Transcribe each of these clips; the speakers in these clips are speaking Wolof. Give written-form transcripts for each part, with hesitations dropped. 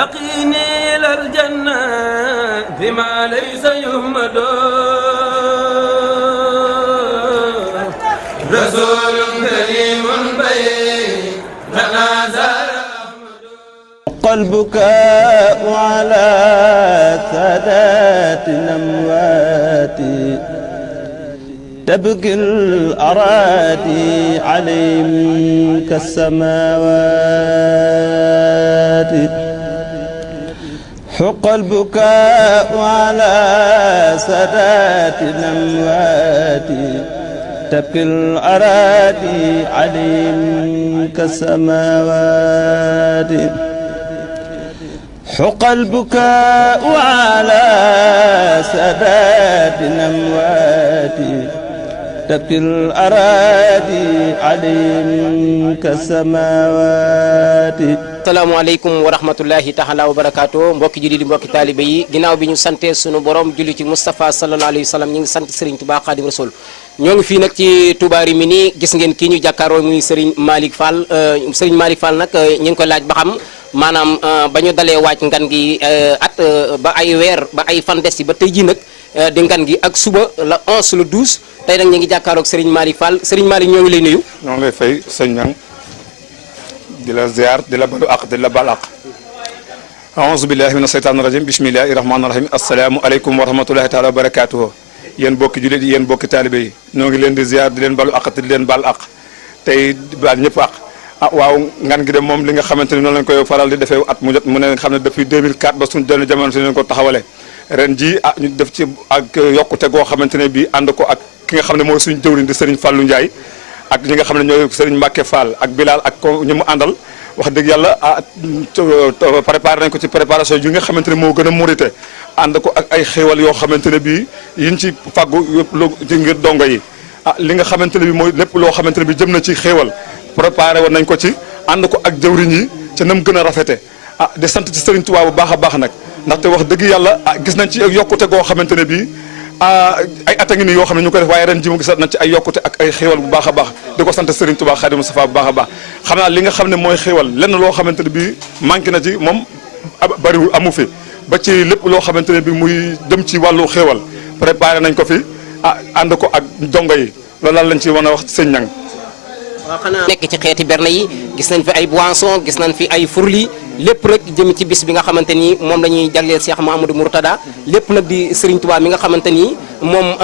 يقيني إلى الجنة بما ليس يهمد رسول كريم بيننا زار البكاء على سادات الأموات تبكي الأراضي عليهم كالسماوات حق البكاء على سادات الأموات تبكي الأراضي عليهم كالسماوات حق البكاء على سادات الأموات تبكي الأراضي عليهم كالسماوات. asalaamaaleykum wa rahmatullahi taala wa barakaatu mbokki julli di mbokki taalibe yi ginnaaw bi ñu sante sunu borom julli ci Moustapha sallallahu alayhi wa sallam ñu ngi sant Serigne Touba Khadim Rasoul ñoo ngi fii nag ci Touba Rimini gis ngeen kii ñu jàkkaaroo muy Serigne Malick Fall Serigne Malick Fall nag ñu ngi koy laaj ba xam maanaam ba ñu dalee waaj ngan gi at ba ay weer ba ay fan des yi ba tey jii nag di ngan gi ak suba la 11 le 12 tey nag ñu ngi jàkkaaroog Serigne Malick Fall Serigne Malick ñoo ngi lay nuyu. ñoo ngi lay fay sëñ Niang di la ziar di la balu ak di la bal ak aouzu billahi mina seytaani rajim bismillahi rahmaani rahim asalaamu aleykum wa rahmatullahi taala wa barakatuhu yéen bokki jullit yi yéen bokki taalibe yi ñoo ngi leen di ziar di leen balu ak di leen bal ak tey baal ñëpp ak waaw ngan gi de moom li nga xamante ni noonu lañ koy faral di defee at mu jot mu ne nga xam ne depuis 2004 ba suñu jenn jamono si leen ko taxawale ren ji ñu def ci ak yokkute goo xamante ne bii ànd ko ak ki nga xam ne mooy suñu jëwriñ di Serigne Fallou Ndiaye ak ñi nga xam ne ñooy Serigne Mbacke Fall ak Bilal ak ko ñi mu àndal wax dëgg yàlla préparé nañ ko ci préparation yi nga xamante ne moo gën a mérité ànd ko ak ay xéewal yoo xamante ne bii yiñ ci fàggu yëpp lu ngir dongo yi li nga xamante ne bii mooy lépp loo xamante ne bii jëm na ci xéewal préparé woon nañ ko ci ànd ko ak jëwriñ yi ca nam gën a rafete di sant ci Serigne Touba bu baax a baax nag ndaxte wax dëgg yàlla gis nañ ci yokkute goo xamante ne bii ay at a ngi nii yoo xam ne ñu ko def waaye ren ji mu gisat nañ ci ay yokkute ak ay xéewal bu baax a baax di ko sant Serigne Touba Khadim Moustapha bu baax a baax xam naa li nga xam ne mooy xéewal lenn loo xamante ne bii manqué na ci moom bariwul amu fi ba ci lépp loo xamante ne bii muy dem ci wàllu xéewal préparé nañ ko fi ànd ko ak dongo yi loolu daal lañ ci mën a wax sëñ Niang. waaw xanaa nekk ci xeeti berne yi gis nañ fi ay boisson gis nañ fi ay furli lépp rek jëm ci bis bi nga xamante ni moom la ñuy jagleel Cheikh Mouhamadou Mourtada lépp nag di Serigne Touba mi nga xamante ni moom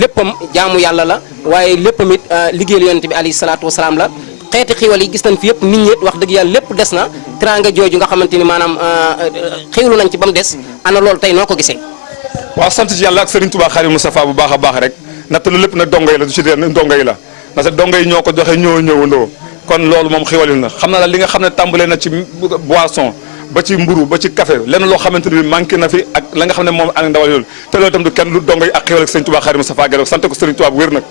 léppam jaamu yàlla la waaye léppam it liggéeyal yonent bi alayhi salaatu wasalaam la xeeti xiiwal yi gis nañ fi yëpp nit ñi wax dëgg yàlla lépp des na teraanga jooju nga xamante ni maanaam xiiwlu nañ ci ba mu des ana loolu tey noo ko gisee. waaw sant ci yàlla ak Serigne Touba Khadim Moustapha bu baax a baax rek ndaxte lu lépp nag dongo yi la du ci dee dongo yi la parce que dongo yi ñoo ko joxe ñoo ñëwandoo kon loolu moom xiwalil na xam naa la li nga xam ne tàmbalee na ci boisson ba ci mburu ba ci café lenn loo xamante ne bi manqué na fi ak la nga xam ne moom ak ndawal yoolu te loolu itam du kenn lu dongo yi ak xiwal ak Serigne Touba Khadim Moustapha Guèye sant ko Serigne Touba bu wér nag.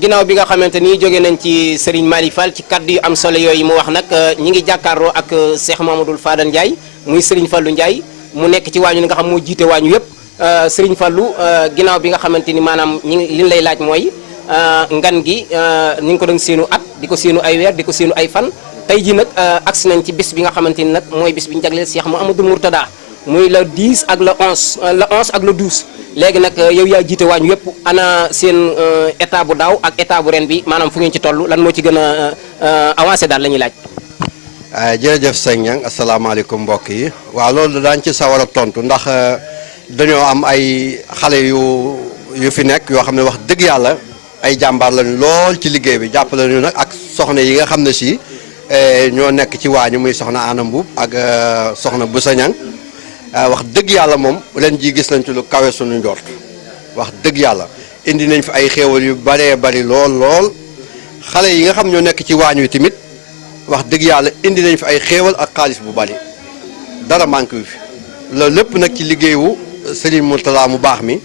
ginnaaw bi nga xamante ni jóge nañ ci Serigne Malick Fall ci kaddu yu am solo yooyu mu wax nag ñi ngi jàkkaarloo ak Cheikh Mamadou Fadal Ndiaye muy Serigne Fallou Ndiaye mu nekk ci waañu li nga xam moo jiite waañu yëpp Serigne Fallou ginnaaw bi nga xamante ni maanaam li lay laaj mooy ngan gi ni nga ko doon séenu at di ko séenu ay weer di ko séenu ay fan tey ji nag agsi nañ ci bis bi nga xamante ni nag mooy bis bi ñu jagleel Cheikh Mouhamadou Mourtada muy le 10 ak le 11 ak le 12 léegi nag yow yaa jiite waañu yëpp ana seen état bu daaw ak état bu ren bi maanaam fu ngeen ci toll lan moo ci gën a avancé daal la ñuy laaj. jërëjëf sëñ Niang asalaamaaleykum mbokk yi waaw loolu daañu ci sawar a tontu ndax dañoo am ay xale yu fi nekk yoo xam ne wax dëgg yàlla ay jàmbaar lañu lool ci liggéey bi jàppale ñu nag ak soxna yi nga xam ne si ñoo nekk ci waañu muy soxna Anna Mbuub ak soxna Boussa Niang wax dëgg yàlla moom ren ji gis nañ ci lu kawe suñu njort wax dëgg yàlla indi nañ fi ay xéewal yu baree bari lool xale yi nga xam ñoo nekk ci waañ wi tamit wax dëgg yàlla indi nañ fi ay xéewal ak xaalis bu bari dara manqué wu fi loolu lépp nag ci liggéeyu Serigne Mourtada mu baax mi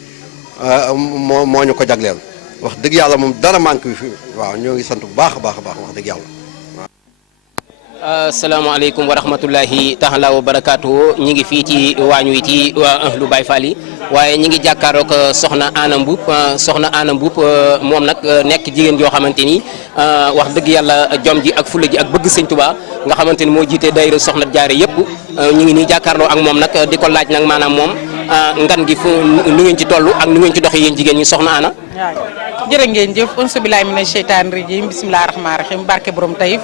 moo ñu ko jagleel wax dëgg yàlla moom dara manqué wu fi waaw ñoo ngi sant bu baax a baax wax dëgg yàlla. asalaamaaleykum wa rahmatullahi taala wa barakaatu ñi ngi fii ci waañ wi ci waa ahlu Baye Fall yi waaye ñi ngi jàkkaarook soxna Anna Mboup moom nag nekk jigéen joo xamante ni wax dëgg yàlla jom ji ak fulla ji ak bëgg sëñ Touba nga xamante ni moo jiite daayira soxna jaare yëpp ñu ngi nii jàkkaarloo ak moom nag di ko laaj nag maanaam moom ngan gi fu nu ngeen ci toll ak nu ngeen ci doxee yéen jigéen ñi soxna Anna. waaw jërë ngeen jëf auzu billaahi mina sheytaani rajiim bismillaahi rahmaani rahiim barke borom Taïf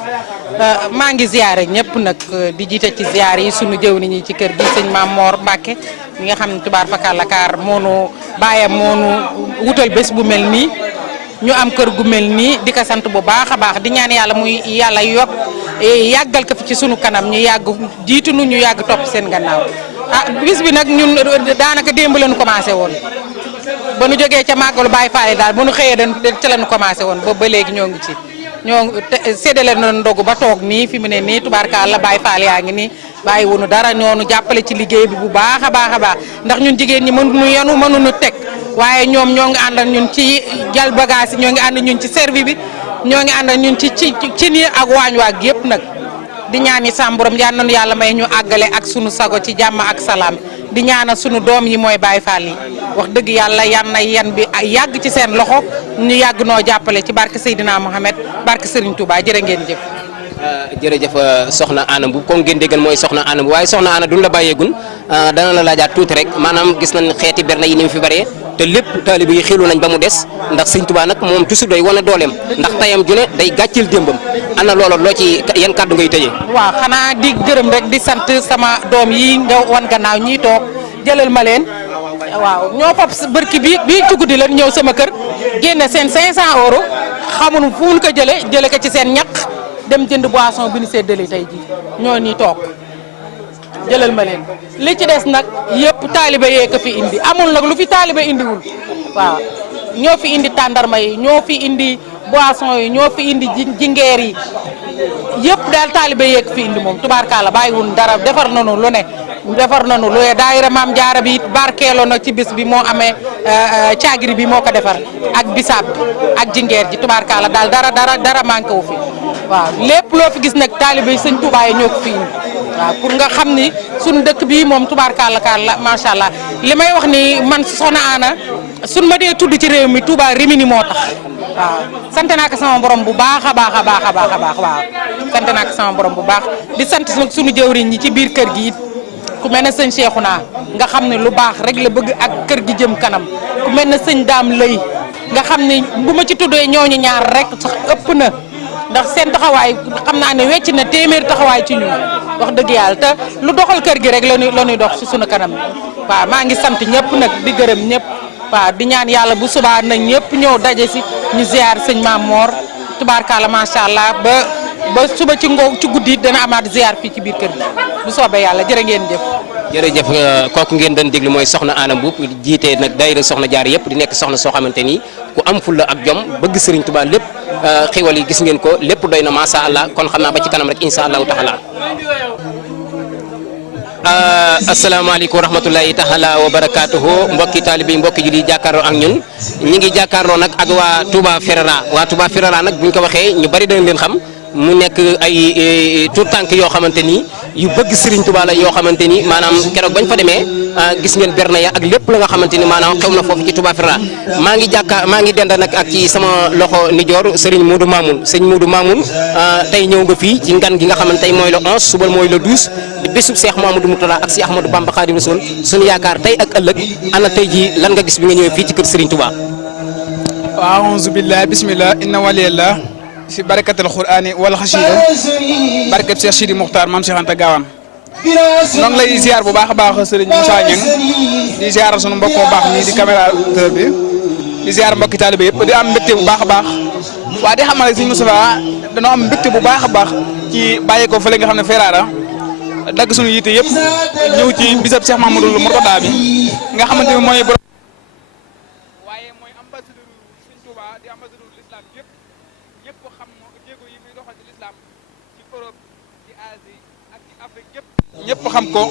maa ngi ziare ñëpp nag di jiite ci ziare yi sunu jëw ni ñi ci kër gi sëñ Maam Moor Mbàkke mi nga xam ne tubaar fakal kaar moonu baayam moonu wutal bés bu mel nii ñu am kër gu mel nii di ko sant bu baax a baax di ñaan yàlla muy yàlla yokk yàggal ko fi ci sunu kanam ñu yàgg jiitu nu ñu yàgg topp seen gannaaw bis bi nag ñun daanaka démb lañu commencé woon ba nu jógee ca màggalu Baay Faal daal ba nu xëyee dañ ca lañu commencé woon boobu ba léegi ñoo ngi ci séddale na ndogu ba toog nii fi mu ne nii tubaarkalla Baay Faal yaa ngi nii bàyyi wunu dara ñoonu jàppale ci liggéey bi bu baax a baax a baax ndax ñun jigéen ñi mënuñu yenu mënuñu teg waaye ñoom ñoo ngi ànd ak ñun ci jal bagage yi ñoo ngi ànd ñun ci servi bi ñoo ngi ànd ak ñun ci cin yi ak waañ waag yëpp nag di ñaan yi sam borom yal nañu yàlla may ñu àggale ak sunu sago ci jàmm ak salaam di ñaanal sunu doom yi mooy Baay Faal yi wax dëgg yàlla yan na yan bi yàgg ci seen loxo ñu yàgg noo jàppale ci barke Seydina Mohamed barke Serigne Touba jërë ngeen jëf. jërëjëf soxna Anna Mboup comme ngeen déggal mooy soxna Anna Mboup waaye soxna Anna duñ la bàyyeegun dana la laajaat tuuti rek maanaam gis nañ xeeti berne yi ni mu fi bëree te lépp taalibe yi xilu nañ ba mu des ndax sëñ Touba nag moom toujours day wane dooleem ndax tayam ju ne day gàcceel démbam ana loolu loo ci yan kàddu ngay tëjee. waaw xanaa di gërëm rek di sant sama doom yi nga wan gannaaw ñiy toog jëlal ma leen waaw ñoo fab bërki bii ci guddi lan ñëw sama kër génne seen 500 euros xamuñu fu ñu ko jële ko ci seen ñaq dem jënd boisson bi ñu séddale tey ji ñoo nii toog jëlal ma leen li ci des nag yëpp taalibe yee ko fi indi amul nag lu fi taalibe indiwul waaw ñoo fi indi tàndarma yi ñoo fi indi boisson yi ñoo fi indi jingeer yi yëpp daal taalibe yee ko fi indi moom tubaarkalla bàyyiwul dara defar nañu lu ne daayira Maam Jaara bi barkeeloo nag ci bés bi moo amee caagiri bi moo ko defar ak bisaab ak jingeer ji tubaarkalla daal dara manqué wu fi waaw lépp loo fi gis nag taalibe yi sëñ Touba yi ñoo ko fi indi waaw pour nga xam ni suñu dëkk bii moom tubaarkalla macha allah li may wax ni man soxna Anna suñ ma dee tudd ci réew mi Touba Rimini moo tax waaw sant naa ko sama borom bu baax a baax waaw sant naa ko sama borom bu baax di sant suñu jëwriñ ñi ci biir kër gi it ku mel ne sëñ Cheikhouna nga xam ne lu baax rek la bëgg ak kër gi jëm kanam ku mel ne sëñ Daam Lay nga xam ne bu ma ci tuddee ñooñu ñaar rek sax ëpp na ndax seen taxawaay xam naa ne wecc na téeméer taxawaay ci ñun wax dëgg yàlla te lu doxal kër gi rek la ñuy dox ci sunu kanam waaw maa ngi sant ñëpp nag di gërëm ñëpp waaw di ñaan yàlla bu subaa nag ñëpp ñëw daje si ñu ziar sëñ Maam Moor tubaarkalla macha allah ba suba ci guddi dana amaat ziar fii ci biir kër gi bu soobee yàlla jërë ngeen jëf. jërëjëf kooku ngeen doon déglu mooy soxna Anna Mboup jiite nag daayira soxna jaar yëpp di nekk soxna soo xamante ni ku am fulla ak jom bëgg Serigne Touba lépp xiwal yi gis ngeen ko lépp doy na macha allah kon xam naa ba ci kanam rek incha allahu taala. asalaamaaleykum wa rahmatulahi taala wa barakaatuhu mbokki taalibe yi mbokki julli jàkkaarloo ak ñun ñi ngi jàkkaarloo nag ak waa Touba Ferrara nag buñ ko waxee ñu bari dañ leen xam. mu nekk ay tout tànk yoo xamante ni yu bëgg Serigne Touba la yoo xamante ni maanaam keroog bañ fa demee gis ngeen berne ya ak lépp la nga xamante ni maanaam xew na foofu ci Touba Ferrara maa ngi dend nag ak ci sama loxo nijoor Serigne Modou Mamoun Serigne Modou Mamoun tey ñëw nga fii ci ngan gi nga xamante tey mooy le 11 suba mooy le 12 di bésub Cheikh Mouhamadou Mourtada ak Cheikh Ahmadou Bamba Khadim Rasoul suñu yaakaar tey ak ëllëg ana tey ji lan nga gis bi nga ñëwee fii ci kër Serigne Touba. waaw auzu billah bismillah inna waliyallah fi barakatul qur'ani wal xasida barkat Cheikh Sidi Muxtaar maam Cheikh Anta Gaawaan noo ngi lay ziar bu baax a baax Serigne Moussa Niang di ziar sunu mbokk bu baax nii di camérateur bi di ziar mbokki taalibe yëpp di am mbégte bu baax a baax waa di xamal rek Serigne Moustapha dañoo am mbégte bu baax a baax ci bàyyi ko fële nga xam ne Ferrara dagg sunu yitte yëpp ñëw ci bisab Cheikh Mamadou Mourtada bi nga xamante ni mooy borom waaye mooy ambassadeur Serigne Touba di ambassadeur l'islam yëpp ñëpp xam jéego yi muy doxal ci l'islam ci Europe ci Asie ak ci Afrique yëpp ñëpp xam ko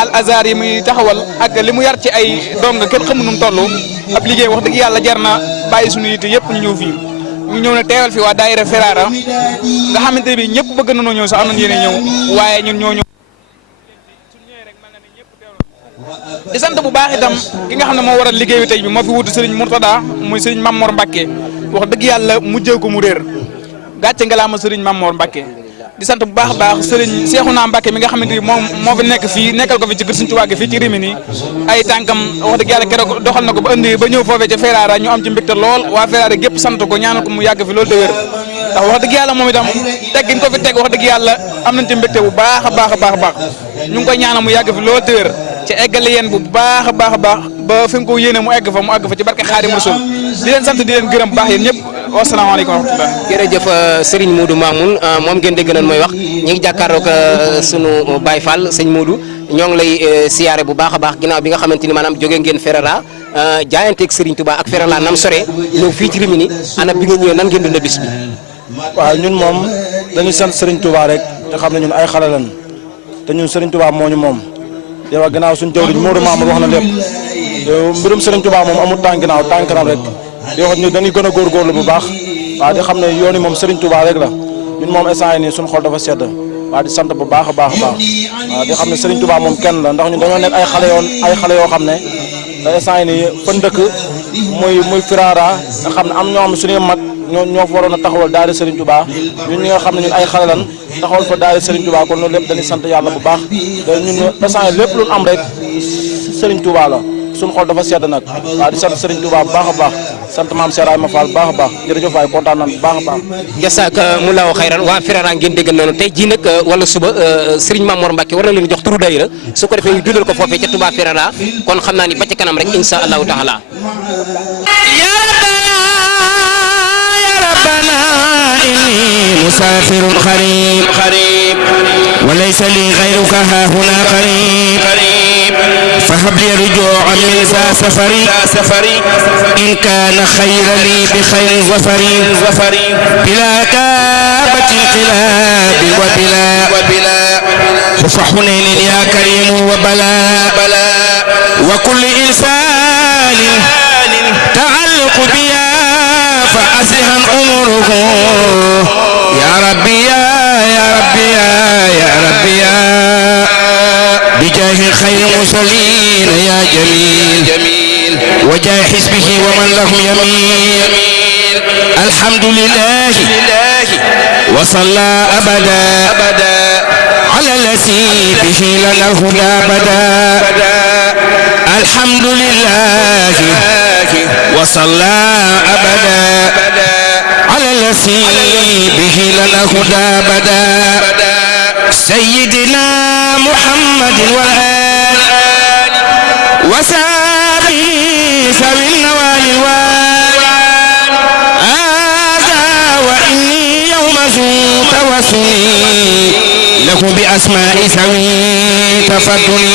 al azhar yi muy taxawal ak li mu yar ci ay dong kenn xamu nu mu toll ab liggéey wax dëgg yàlla jar na bàyyi suñu yitte yëpp ñu ñëw fii ñu ñëw ne teewal fi waa daayira Ferrara nga xamante ne bi ñëpp bëgg nañoo ñëw sax am nañu yéene ñëw waaye ñun ñoo ñëw suñu ñëwee rek mel na ne ñëpp teewal di sant bu baax itam ki nga xam ne moo waral liggéey bi tey bi moo fi wutu Serigne Mourtada muy Serigne Mamor Mbacke wax dëgg yàlla mujjee ko mu réer gàcce ngalaama Serigne Mamor Mbacke di sant bu baax a baax Serigne Cheikhouna Mbacke mi nga xamante ni moom moo fi nekk fii nekkal ko fi ci kër Serigne Touba gi fii ci Rimini ay tànkam wax dëgg yàlla keroog doxal na ko ba indi ba ñëw foofee ca Ferrara ñu am ci mbégte lool waa Ferrara gépp sant ko ñaanal ko mu yàgg fi loolu te wér ndax wax dëgg yàlla moom itam teggiñ ko fi teg wax dëgg yàlla am nañ ci mbégte bu baax a baax a baax a baax ñu ngi koy ñaanal mu yàgg fi loolu te wér ci eggale yéen bu baax a baax a baax ba fi nga ko yéene mu egg fa ci barke Xaadimu Rasuul di leen sant di leen gërëm baax yéen ñëpp wasalaamaaleykum wa rahmatulah. jërëjëf Serigne Modou Mamoun moom ngeen dégg nañ mooy wax ñu ngi jàkkaarloog sunu Baye Fall sëñ Modou ñoo ngi lay siyaare bu baax a baax ginnaaw bi nga xamante ni maanaam jóge ngeen Ferrara jaayanteeg Serigne Touba ak Ferrara nam sore ñëw fii ci Rimini ana bi nga ñëwee nan ngeen dund bis bi. waaw ñun moom dañuy sant Serigne Touba rek te xam ne ñun ay xale lañ te ñun Serigne Touba moo ñu moom yow ak ginnaaw suñu jawriñ Modou Mamoun wax na lépp mbirum Serigne Touba moom amul tànk ginnaaw tànk kanam rek di wax ñu dañuy gën a góorgóorlu bu baax waaw di xam ne yoon yi moom Serigne Touba rek la ñun moom instant yi nii suñu xol dafa sedd waaw di sant bu baax a baax a baax waaw di xam ne Serigne Touba moom kenn la ndax ñun dañoo nekk ay xale yoo xam ne da instant yi nii fan dëkk muy Ferrara nga xam ne am ñoo xam ne suñuy mag ñoo fa waroon a taxawal daara Serigne Touba ñun ñi nga xam ne ñun ay xale lan taxawal fa daara Serigne Touba kon loolu lépp dañuy sant yàlla bu baax te ñun instant yi lépp lu am rek Serigne Touba la suñu xol dafa sedd nag waaw di sant Serigne Touba bu baax a baax sant maam Seeraay ma Fall bu baax a baax jërëjëf waay kontaan nañ bu baax a baax. jasaaka mu laaw xayran waa Ferrara ngeen dégg noonu tey jii nag wala suba Serigne Mamor Mbacke war na leen jox turu daayira su ko defee ñu dundal ko foofee ca Touba Ferrara kon xam naa ni ba ca kanam rek insha allahu taala. إني مسافر قريب وليس لي غيرك ها هنا قريب فهب لي رجوعا من ذا سفري إن كان خير لي بخير ظفري بلا كابة انقلاب وبلا خف حنين يا كريم وبلا وكل إنسان تعلق بيا فأسهل أمره يا ربي يا ربي بجاه خير المرسلين يا جميل وجاه حزبه ومن لهم يمين الحمد لله وصلى أبدا على الذي به لنا الهدى بدا الحمد لله وصلى أبدا على الذي به لنا الهدى بدا سيدنا محمد والآل وسابه ذوي النوال هذا وإني يوم ذو توسلي له بأسماء ذوي تفضلي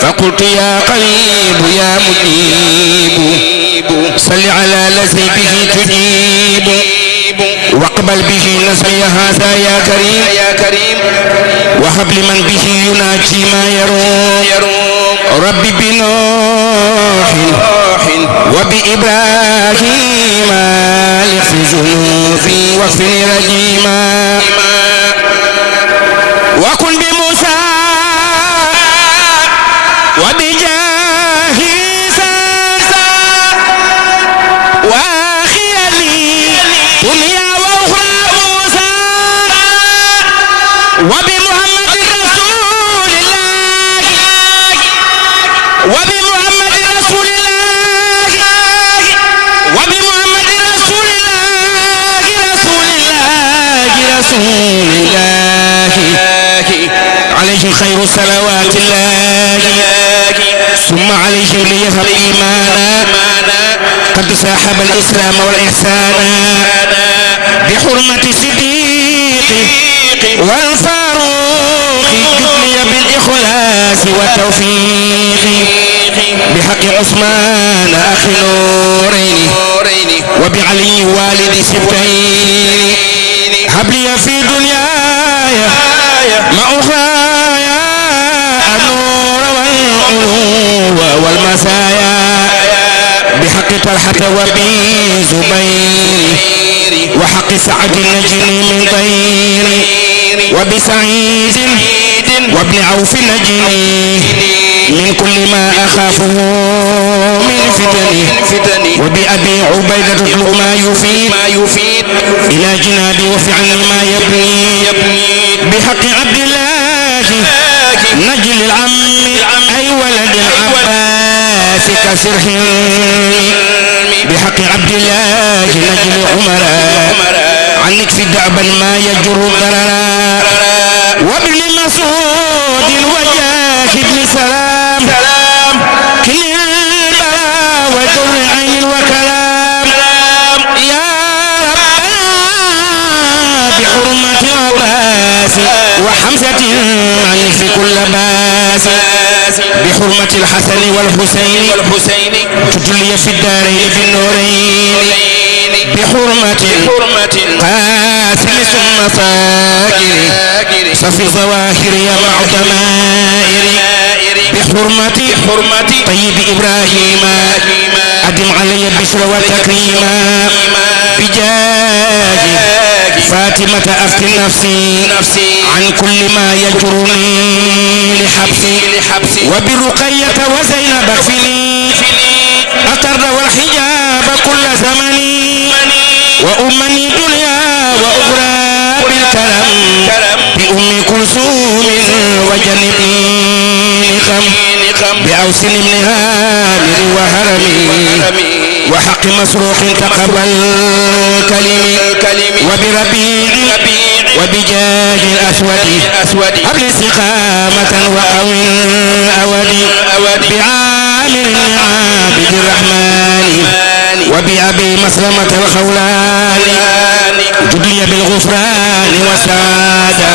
فقلت يا قريب يا مجيب صل على الذي به تجيب واقبل به نسمي هذا يا كريم وهب لمن به يناجي ما يروم ربي بنوح وبإبراهيم لغفر ذنوبي واغفر رجيما وكن بموسى وبجاه وبمحمد رسول الله وبمحمد رسول الله وبمحمد رسول الله رسول الله عليه خير صلوات الله ثم عليه ليهب إيمانا قد صاحب الإسلام والإحسان بحرمة صديق والفاروق قتلي بالإخلاص والتوفيق بحق عثمان أخي نورين وبعلي والد سبتين هب لي في دنياي ما أخرايا النور والعلو والمسايا بحق طلحة وبي زبير وحق سعد النجم من طير وبسعيد وابن عوف النجم من كل ما أخافه من فتن وبأبي عبيدة اطلب ما يفيد إلى جنابي وفعل ما يبني بحق عبد الله نجل العم أي ولد العباس كسره بحق عبد الله نجل عمر عنك في دعبا ما يجر ضررا وابن مسعود وجاه ابن سلام كل البلاء وجر عين وكلام يا ربنا بحرمة عباس وحمزة عنك في كل باس بحرمة الحسن والحسين تجلي في الدارين في النورين بحرمة قاسم ثم صاكر صفي ظواهر يا مع ضمائر بحرمة طيب إبراهيم أدم علي البشر والتكريما بجاه فاطمة أفتي نفسي عن كل ما يجرني لحبسي وبرقية وزينب اكفني أطرد والحجاب كل زمني وأمني دنيا وأخرى بالكرم بأم كلثوم وجنبني نقم بأوس بن هامر وهرمي وحق مسروق تقبل كلمي وبربيع وبجاه الأسود قبل استقامة وقوي أودي بعامر عابد الرحمن وبأبي مسلمة الخولان جدي بالغفران والسادة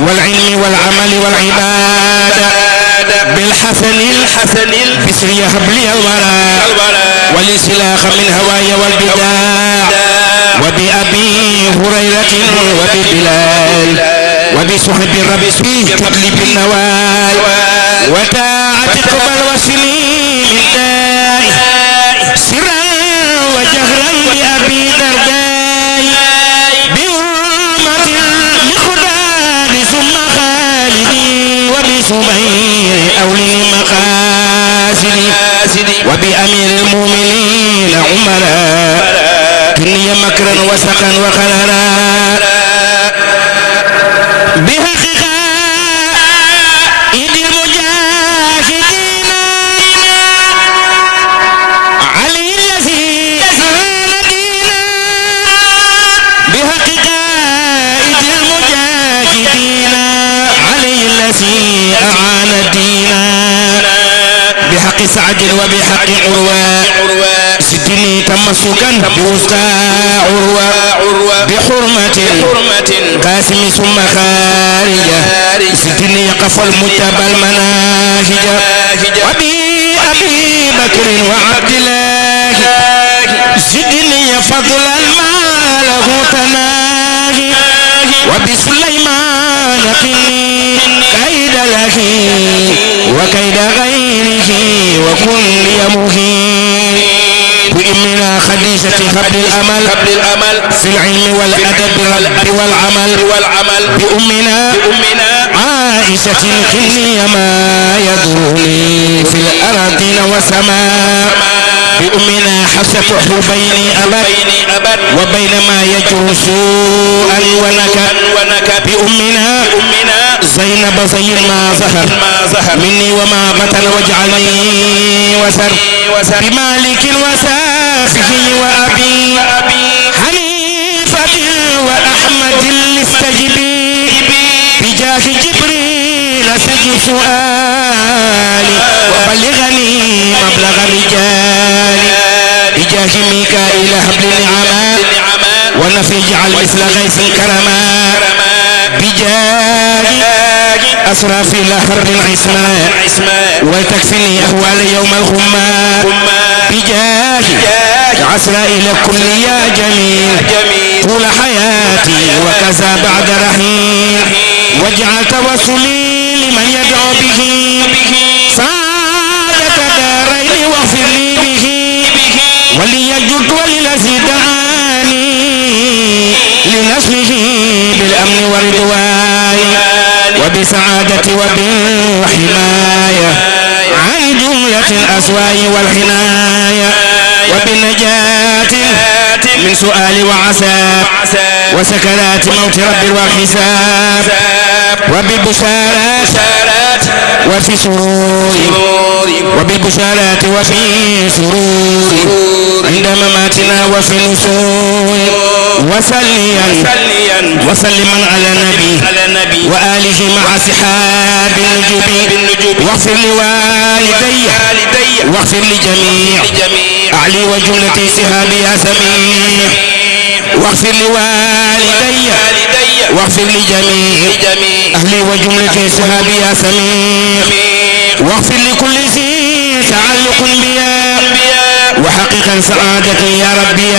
والعلم والعمل والعبادة بالحسن بسر يهب لي الورى والانسلاخ من هواي والبداع وبأبي هريرة وببلال وبصحب الرب تطلب النوال وتاعت قبل وسليم الداء سرا وجهرا بأبي درداء بأمة لخداد ثم خالدي وبسبير أولي مقاصدي وبأمير المؤمنين عمرا كني مكرا وسقا وقرارا بحقيقة إذ المجاهدين علي الذي يزهر دينا بحقيقة إذ المجاهدين علي الذي أعان دينا بحق سعد وبحق عروة سدني تمسكا بوسطى عروة بحرمة قاسم ثم خارجة سدني يقف المجتبى المناهج وبأبي بكر وعبد الله سدني فضلا ما له تناهي وبسليمان قني كيد له وكيد غيره وكل يمهين بإمنا خديجة قبل الأمل في العلم والأدب والعمل بأمنا عائشة كني ما يدرني في الأراضين والسماء بأمنا حفصة حبين أبد وبينما يجر سوءا ونكد بأمنا زينب زين ما ظهر مني وما بطن واجعلني وسر بمالك وسافه وأبي حنيفة وأحمد الاستجبي بجاه جبريل سجل سؤالي وبلغني مبلغ الرجال بجاه ميكائيل هب النعماء ونفي اجعل مثل غيث كرما بجاه أسرافيل حر العسماء وتكفني أهوال يوم الغماء بجاه عسرائيل كل يا جميل طول حياتي وكذا بعد رحيل واجعل توسلي لمن يدعو به سعادة دارين واغفر لي به وليجد وللذي دعاني لنصره بالأمن والرضوان وبسعادة وبالحماية موت الأسواء والحنايا وبالنجاة من سؤال وعساب وسكرات موت رب والحساب وبالبشارات وفي سرور وبالبشارات وفي سرور عند مماتنا وفي نسور وسلما على النبي وآله مع سحاب النجوم واغفر لوالدي واغفر لجميع أعلي وجملة سحاب يا سميع واغفر لوالدي واغفر لجميع أهلي وجملة سحاب يا سميع واغفر لكل ذي تعلق بيا وحقيقا سعادة يا ربي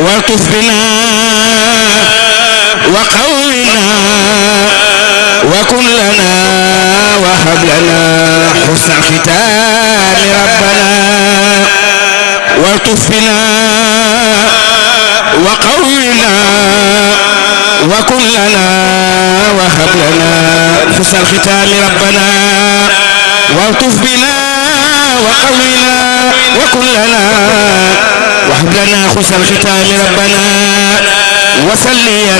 والطف بنا وقونا وكن لنا وهب لنا حسن الختام ربنا والطف بنا وقونا وكن لنا وهب لنا حسن الختام ربنا والطف بنا وقونا وكن لنا وهب لنا حسن الختام ربنا وصليا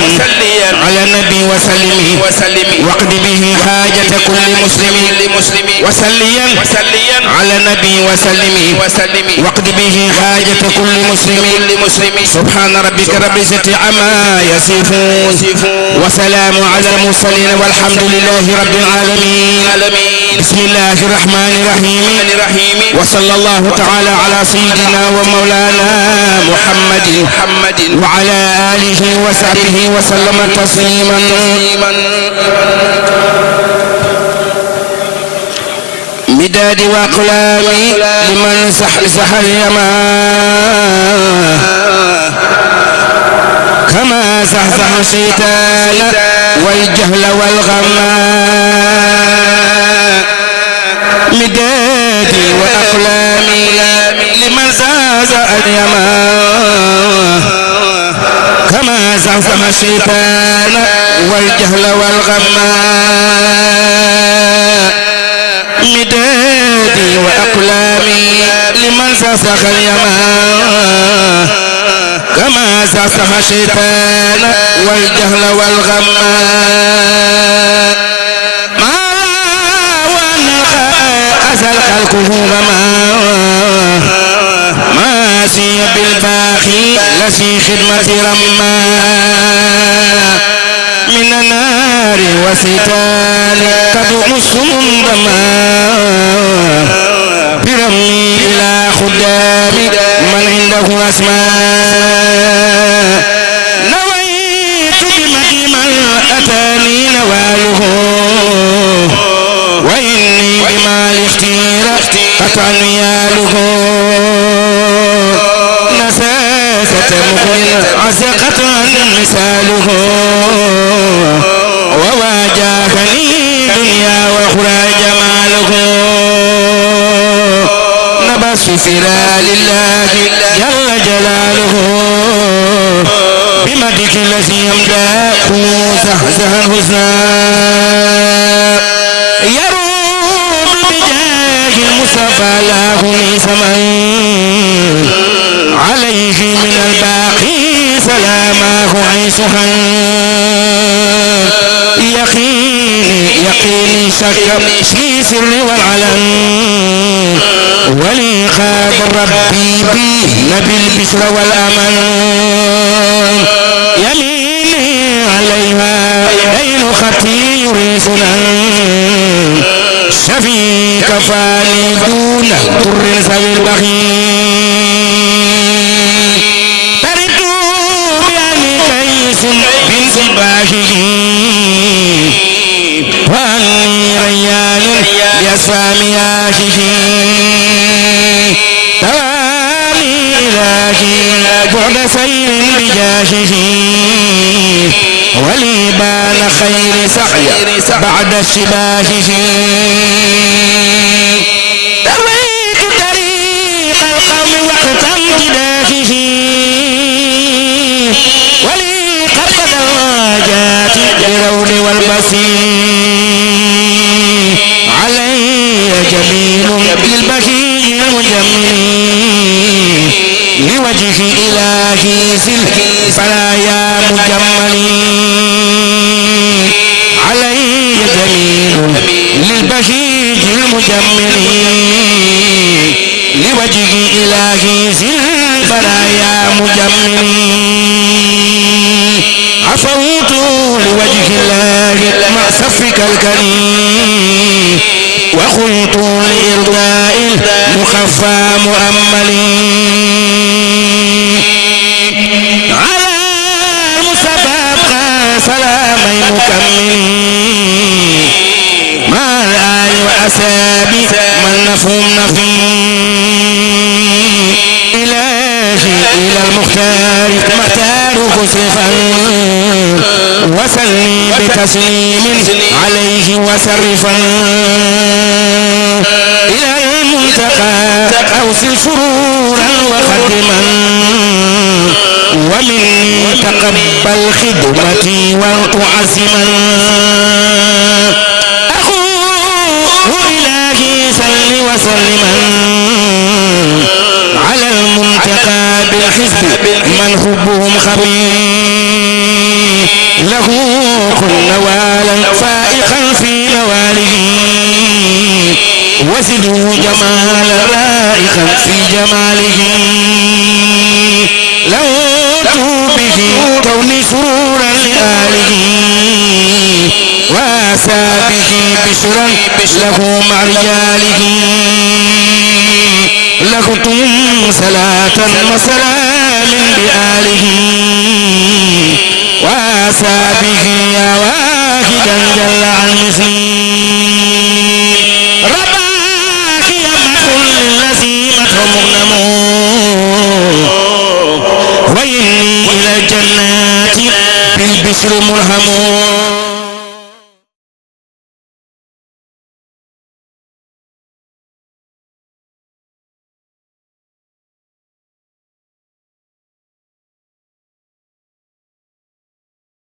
على النبي وسلم واقض به حاجة كل مسلم وصليا على النبي وسلم واقض به حاجة كل مسلم سبحان ربك رب العزة عما يصفون وسلام على المرسلين والحمد لله رب العالمين بسم الله الرحمن الرحيم وصلى الله تعالى على سيدنا ومولانا محمد وعلى آله وصحبه وسلم تسليما مداد وأقلامي لمن زحزح اليمان كما زحزح الشيطان والجهل والغمان مدادي وأقلامي لمن زحزح اليمان كما زحزح الشيطان والجهل والغمان مدادي وأقلامي لمن زحزح اليمان كما زحزح الشيطان والجهل والغمان ما أزل خلقه ما سي بالباقي لسي خدمة رما من النار وستان كدوم السندما برمي إلى خدام من عنده أسماء نويت بمدي من أتاني نواله وإني بما الاختير قطع نياله نساسة مقل عزقة مثاله وواجهني دنيا وأخرى جماله نبس فرا لله جل جلاله بمدك الذي يمدح زهزه الحسنى يروم بجاه المصطفى له سمن عليه من الباقي سلامه عيسها يقيني شك في سر والعلن ولي خاد ربي بي نبي البشر والأمل يميني عليها دين خطي يريسنا شفيك فاني دون در سوي البخيل ترد بأني كيس بانتباهه وأني ريان بأسامياته توالي إلهي بعد سير بجاهه ولي بان خير سعي بعد اشتباهه تويت طريق القوم وقت امتداهه ولي قد الواجات للرول والبصير علي جميل للبهي المجمل لوجه إلهي ذي البرايا مجمل علي جميل للبهي المجمل لوجه إلهي ذي البرايا مجمل عفوت لوجه الله مع صفك الكريم وخلت لإرضاء المخفى مؤملي على المسبب سلامي مكملي مع الآل وأسابي من نفهم نفي إلهي إلى المختار مختاره صفا وسلي بتسليم عليه وسرفا إلى المنتقى أوصل سرورا وخدما ومني تقبل خدمتي وتعزما أخوه إلهي سل وسلما على المنتقى بالحزب من حبهم خبير له كل نوالا فائقا في نواله وزدوا جمالا رائقا في جماله لو به كوني سرورا لآله واسى به بشرا له مع رجاله لكتم صلاة وسلام بآله واسى به يا واحدا جل